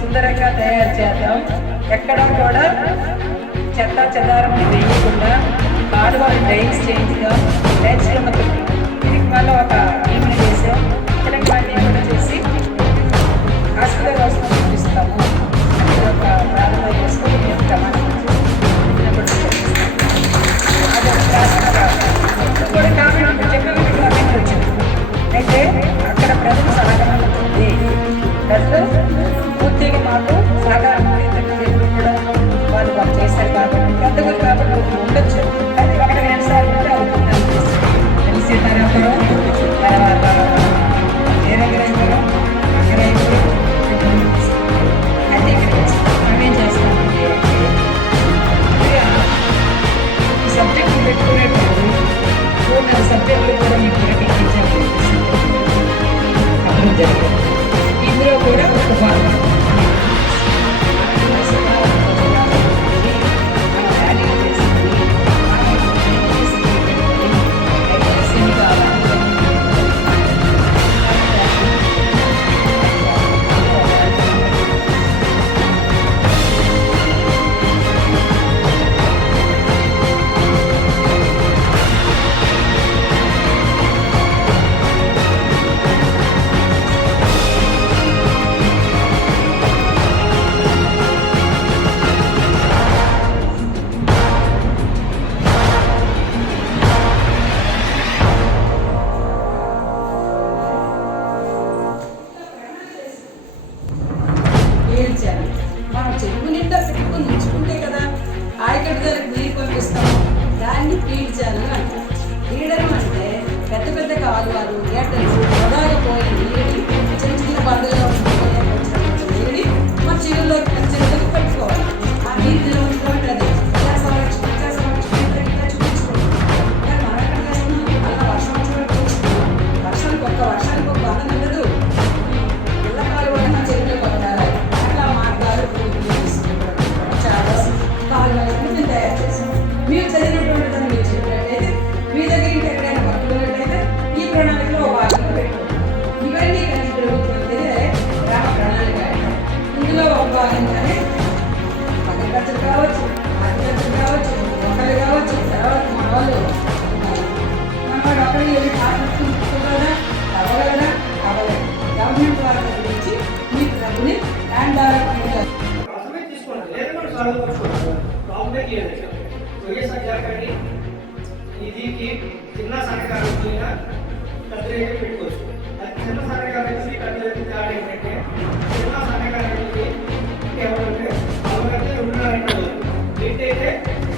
సుందరంగా తయారు చేద్దాం. ఎక్కడ కూడా చెత్త చెదారం వేయకుండా ఆడవాళ్ళు డైన్స్ చేయించుగా డైన్స్లో దీనికి వల్ల ఒక ఈమెయిల్ చేసాం. తెలంగాణ కూడా చేసి హాస్పిటల్ కోసం చూపిస్తాము. ఒక ప్రారంభ చేసుకొని మేము ప్రమాణం కూడా కామెంట్ చెప్పినట్టు కామెంట్ వచ్చింది. అయితే అక్కడ ప్రజలు సహకారం ఉంటుంది. ప్రజలు పూర్తిగా మాకు సహకారం కూడా వాళ్ళు మాకు చేశారు కాబట్టి పెద్దలు కాబట్టి ఉండొచ్చు. అది ఒకటి 2 సార్లు ఉంటే అవుతుందని తెలిసి తర్వాత వేరే అయితే ఇక్కడ మేమేం చేస్తామంటే ఈ సబ్జెక్టు పెట్టుకునేటప్పుడు సబ్జెక్టులు కూడా మీకు అప్పుడు జరిగింది. ఇందులో కూడా ఒక భాగం మనం చెరువు నిండా పెట్టుకుని ఉంచుకుంటే కదా ఆయకట్టుదలకు నీరు పంపిస్తాము. దాన్ని పీల్చాలి అంటారు. పీడనం అంటే పెద్ద పెద్ద కాలువలు గడ్డలు వృధాగా పోయే నీరుని చిన్న చిన్న బంధువులుగా వచ్చిన నీరుని మన చెరువులోకి పెట్టుకోవాలి. ఆ నీరు ఉంచుకోండి. వర్షానికి ఒక బాధ ఉండదు. ఇళ్ళ కాలువలు మన చెరువులో కొట్టాలి. కాలువలను తయారు చేశాం. మీరు చదివినటువంటి దాన్ని మీరు చెప్పినట్టయితే మీ దగ్గర ఇంకెక్కడైనా పట్టుకున్నట్టయితే ఈ ప్రణాళికలో భాగంగా పెట్టుకోండి. ఇవన్నీ కలిసి ప్రభుత్వం గ్రామ ప్రణాళిక అంటారు. ఇందులో ఒక భాగంగానే అగ్రికల్చర్ కావచ్చు, హార్టికల్చర్ కావచ్చు, మొక్కలు కావచ్చు. తర్వాత మనవాళ్ళు ఒకరి ఆత్మహత్యగలరా అవ్వగలరా అవ్వలేదు. గవర్నమెంట్ వాళ్ళ గురించి మీకు డబ్బుని ల్యాండ్ డెవలప్మెంట్ దీనికి చిన్న సన్నకారు పెద్ద రేటు పెట్టుకోవచ్చు. అది చిన్న సన్నకారు నుంచి పెద్ద రేటు తేడా ఏంటంటే చిన్న సన్నకారు నుంచి ఎవరంటే అవరైతే 2.5 ఎకరాలు వీటైతే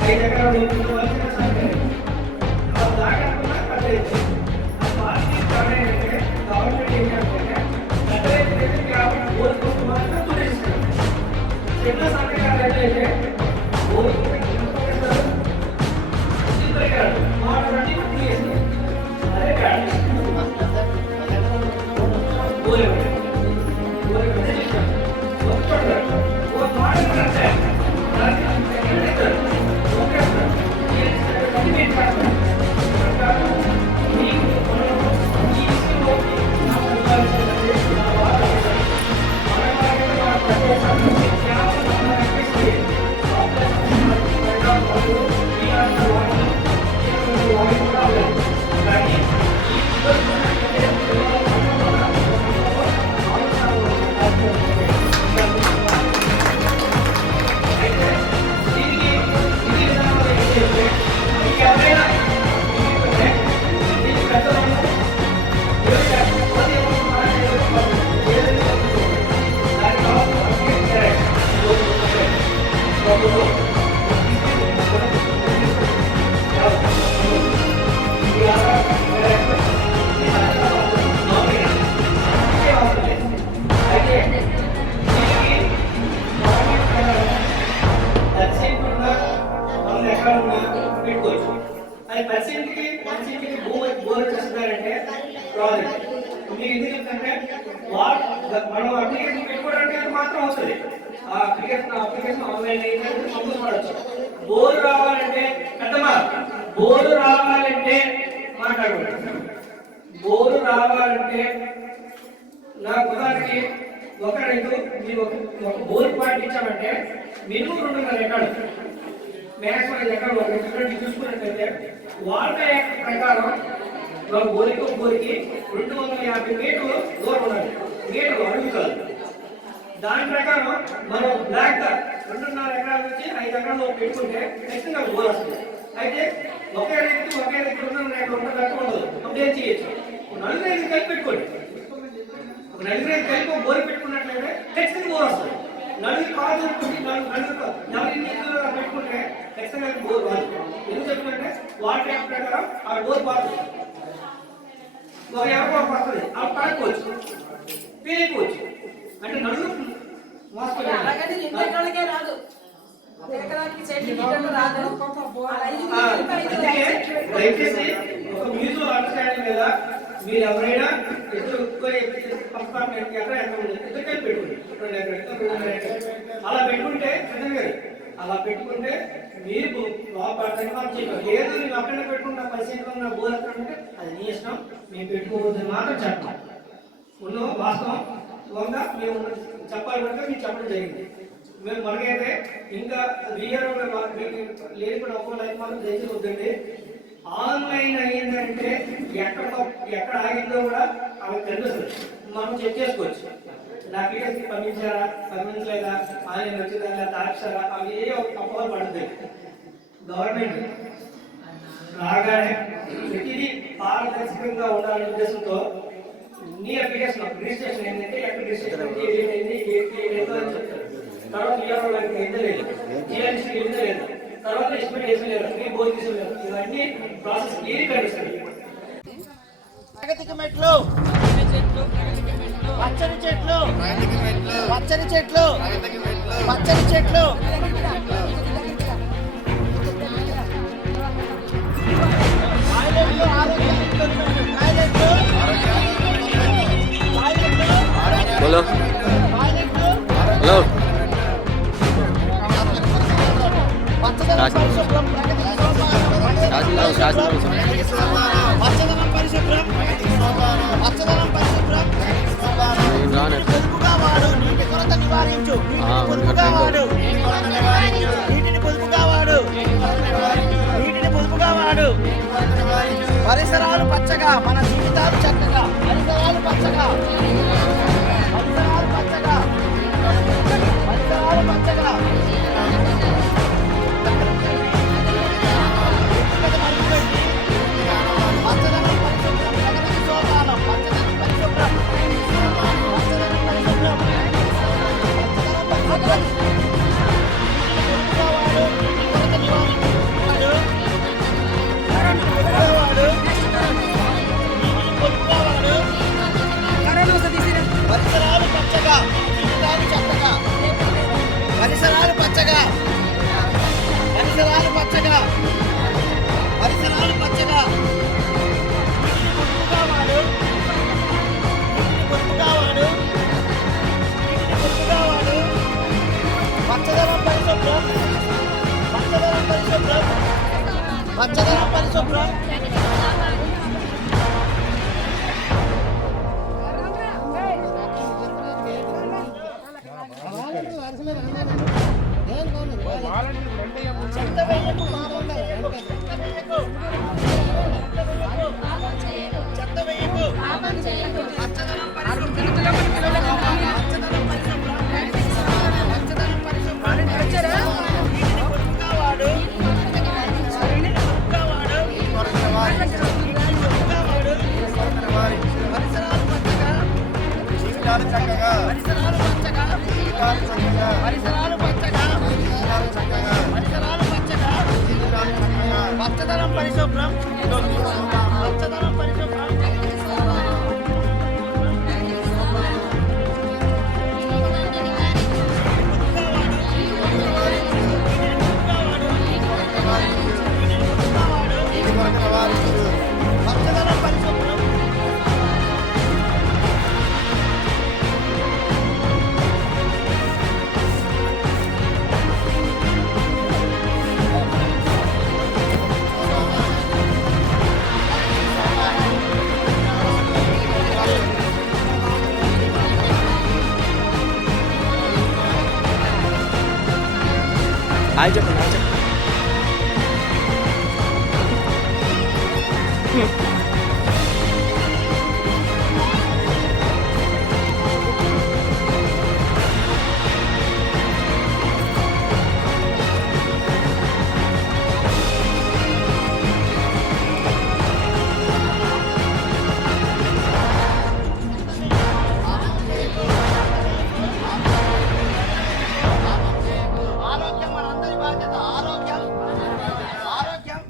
5 ఎకరాలు చిన్న సన్నకారు దాకా పెద్ద రేటు. ఆ పార్టీ తేడా ఏంటంటే గవర్నమెంట్ ఏం చేస్తుంటే పెద్ద రేటు అయితే కాబట్టి ఓటు కోసం మాత్రం చూపిస్తారు. చిన్న సన్నకారు అయితే ఓటు అది పరిస్థితికి మనిషికి బోర్ చేస్తున్నారంటే ప్రాజెక్ట్ మీకు ఎందుకు చెప్తుంటే మనం అప్లికేషన్ పెట్టుకోవడానికి మాత్రం వస్తుంది. ఆ అప్లికేషన్ ఆన్లైన్ అయితే పంపించబడచ్చు. బోర్ రావాలంటే పెద్దమా బోర్ రావాలంటే మాట్లాడుకుంటాం. బోరు రావాలంటే నా ఉదాహరణకి ఒక రైతు మీరు ఒక బోరు పాయింట్ ఇచ్చామంటే మినిమం 2.5 ఎకరాలు మ్యాక్సిమం 5 ఎకరాలు ఒక ఎకరాలు చూసుకున్నట్లయితే వాళ్ళ యాక్ట్ ప్రకారం ఒక బోరికి 250 మీటర్లు బోర్ ఉండాలి. మీటర్లు అడుగుతారు. దాని ప్రకారం మనం బ్లాక్ గా 2.5 ఎకరాల నుంచి 5 ఎకరాలు పెట్టుకుంటే ఖచ్చితంగా బోర్ వస్తుంది. అయితే ఒకే రైతు 2.5 ఎకరాలు ఉండదు. అప్పుడు ఏం చేయొచ్చు? నలుగురు కలిపి పెట్టుకోండి. ఒక నలుగురు కలిపి బోర్ పెట్టుకున్నట్లయితే ఖచ్చితంగా బోర్ వస్తుంది. నలుగురు కాదు నలుగురు పెట్టుకుంటే ఖచ్చితంగా బోర్ రాదు. ఎందుకు చెప్తుందంటే వాటర్ యాక్ట్ ప్రకారం ఆ బోర్ బాగుంది. ఒక ఎవరు వస్తుంది అవి పడకపోవచ్చు, పేలిపోవచ్చు. అంటే నలుగురు దయచేసి ఒక మ్యూచువల్ అండర్స్టాండింగ్ మీద మీరు ఎవరైనా ఇద్దరు అలా పెట్టుకుంటే అలా పెట్టుకుంటే మీరు లేదు నేను అక్కడే పెట్టుకుంటా పరిస్థితిలో నా బోర్ ఎక్కడంటే అది నీ ఇష్టం. మేము పెట్టుకోవద్దని మాత్రం చెప్పాం. ఉన్న వాస్తవం మేము చెప్పాలి కనుక మీకు చెప్పడం జరిగింది. మేము మనకైతే ఇంకా వీఆర్ లేదు కూడా ఒక్కో లైఫ్ మాత్రం దయచేసి వద్దండి. ఆన్లైన్ అయ్యిందంటే ఎక్కడ ఆగిందో కూడా అవి తెలుస్తుంది. మనం చెక్ చేసుకోవచ్చు. నా పీరియడ్స్కి పంపించారా పంపించలేదా, ఆన్లైన్ వచ్చిందా తాక్షారా, అవి ఏ అపోహలు పడుతుంది. గవర్నమెంట్ రాగానే ప్రతిదీ పారదర్శకంగా ఉండాలనే ఉద్దేశంతో నీ అప్లికేషన్ రిజిస్ట్రేషన్ ఏంటంటే ఎక్కడ రిజిస్ట్రేషన్ ఏదైంది చెప్తారు. తర్వాత ఇవ్వడానికి ఎంత లేదు, జిఎస్టీ ఎంత లేదు, తర్వాత ఎస్టిమేట్ చేసిన లేదు, మీ బోర్ తీసిన లేదు. ఇవన్నీ ప్రాసెస్ ఏది కనిపిస్తుంది. ప్రగతికి మెట్లు, పచ్చని చెట్లు, పచ్చని చెట్లు, పచ్చని చెట్లు. హలో హలో పచ్చదనం పరిశుభ్రం, పచ్చదనం పరిశుభ్రం. పొదుపుగా వాడు, నీటి కొరత నివారించు. పొదుపుగా వాడు, నీటిని పొదుపుగా వాడు, నీటిని పొదుపుగా వాడు. పరిసరాలు పచ్చగా, మన జీవితాలు చక్కగా. పరిసరాలు పచ్చగా, పరిసరాలు పచ్చగా, పరిసరాలు పచ్చగా. పచ్చదనం పరిశుభ్రం, ప్రగతికి సోపానం. పచ్చదనం పరిశుభ్రం, పచ్చదనం పరిశుభ్రం, పచ్చదనం పరిశుభ్రం. పొదుపుగా వాడు, నీటి కొరత నివారించువాడు. పొదుపుగా వాడు, నీటిని పొదుపుగా వాడు. పరిసరాలు పచ్చగా, జీవితాలు చక్కగా. పరిసరాలు పచ్చగా, పరిసరాలు పచ్చగా, పరిసరాలు పచ్చగా. నీటిని పొదుపుగా వాడు, నీటిని పొదుపుగా వాడు, నీటిని పొదుపుగా వాడు. పచ్చదనం పరిశుభ్రం, పచ్చదనం పరిశుభ్రం, పచ్చదనం పరిశుభ్రం. చెత్త వేయకు, చెత్త వేయకు. పచ్చదనం పరిశుభ్రం, పచ్చదనం పరిశుభ్రం, పచ్చదనం పరిశుభ్రం. నీటిని పొదుపుగా వాడు, నీటిని పొదుపుగా వాడు, నీటిని పొదుపుగా వాడు. పరిసరాలు పచ్చగా, జీవితాలు చక్కగా, పరిసరాలు పచ్చగా, జీవితాలు చక్కగా, పరిసరాలు పచ్చగా, జీవితాలు చక్కగా, పరిసరాలు పచ్చగా. జీవితాలు చక్కగా. పచ్చదనం పరిశుభ్రం, పచ్చదనం పరిశుభ్రం. పచ్చదనం పరిశుభ్రం. హాయ్ చెప్పండి హాయ్ చెప్పండి ఆరోగ్యం మనందరి బాధ్యత. ఆరోగ్యం ఆరోగ్యం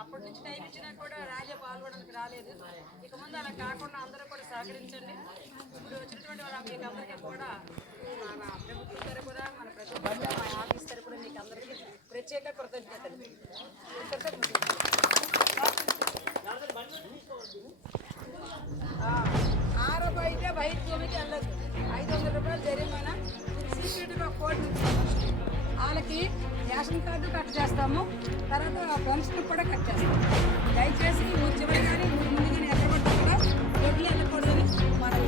అప్పటి నుంచి టైం ఇచ్చినా కూడా రాజా పాల్గొనడానికి రాలేదు. ఇక ముందు అలా కాకుండా అందరూ కూడా సహకరించండి. ఇప్పుడు వచ్చినటువంటి మీకు అందరికీ కూడా మన ప్రభుత్వం తరపున మన ప్రభుత్వం మా ఆఫీస్ తరపున మీకు అందరికీ ప్రత్యేక కృతజ్ఞతలు. ఆరోగ్యం అయితే బయట భూమికి వెళ్ళదు. 500 రూపాయలు జరిమానా. సీక్రెట్గా కోడ్ వాళ్ళకి రేషన్ కార్డు కట్ చేస్తాము, తర్వాత పెన్షన్ కూడా కట్ చేస్తాము. దయచేసి ఊరి చివరి కానీ ఊరి ముందు కానీ ఎక్కడ పడితే కూడా దొడ్లు వెళ్ళకూడదని మనం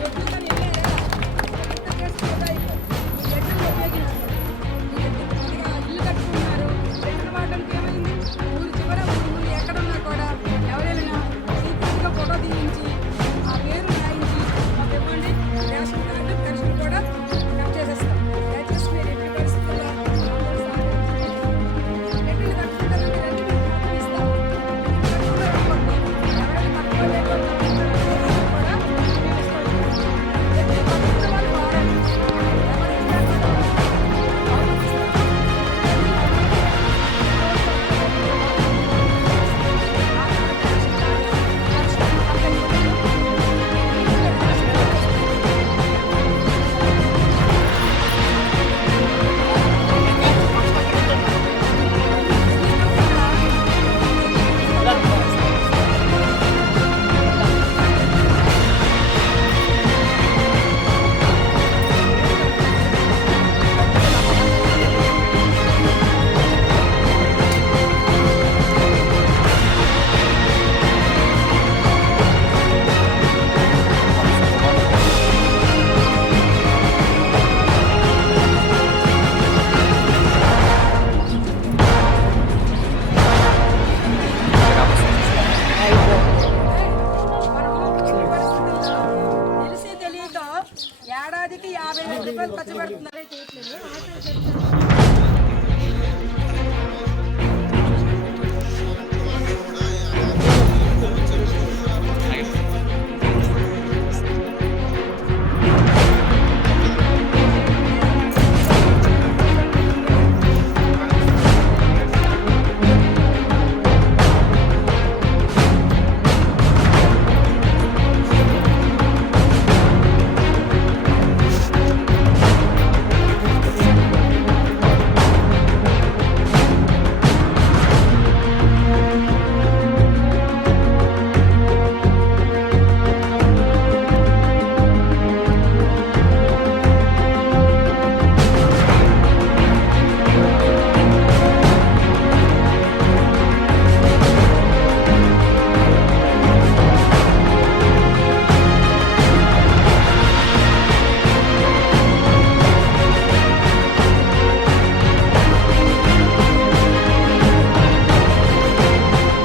దొడ్లు కానీ వెళ్ళారా ఉపయోగించుకోండి. ఇల్లు కట్టుకున్నారు, రెండు వాటికి ఏమైంది ఊరి చివర ఊరి ముందు ఎక్కడున్నా కూడా ఎవరైనా సీక్రెట్గా ఫోటో తీయించి ఆ పేరు రాయించి మాకు ఇవ్వండి. రేషన్ కార్డు పెన్షన్ కూడా కట్ చేసేస్తాం. దయచేసి మీరు ఎట్టి పరిస్థితుల్లో రెడ్డిని కట్టుకుంటారంటే రెడ్డిని ఇస్తాం. కట్టుకున్నారనుకోండి ఎవరైనా కట్టుకోలేకుండా కూడా మేము ఇస్తాం. రెడ్డిని కట్టుకున్న వాళ్ళు వాడాలి. ఏడాదికి 50,000 రూపాయలు ఖర్చు పెడుతున్నారు.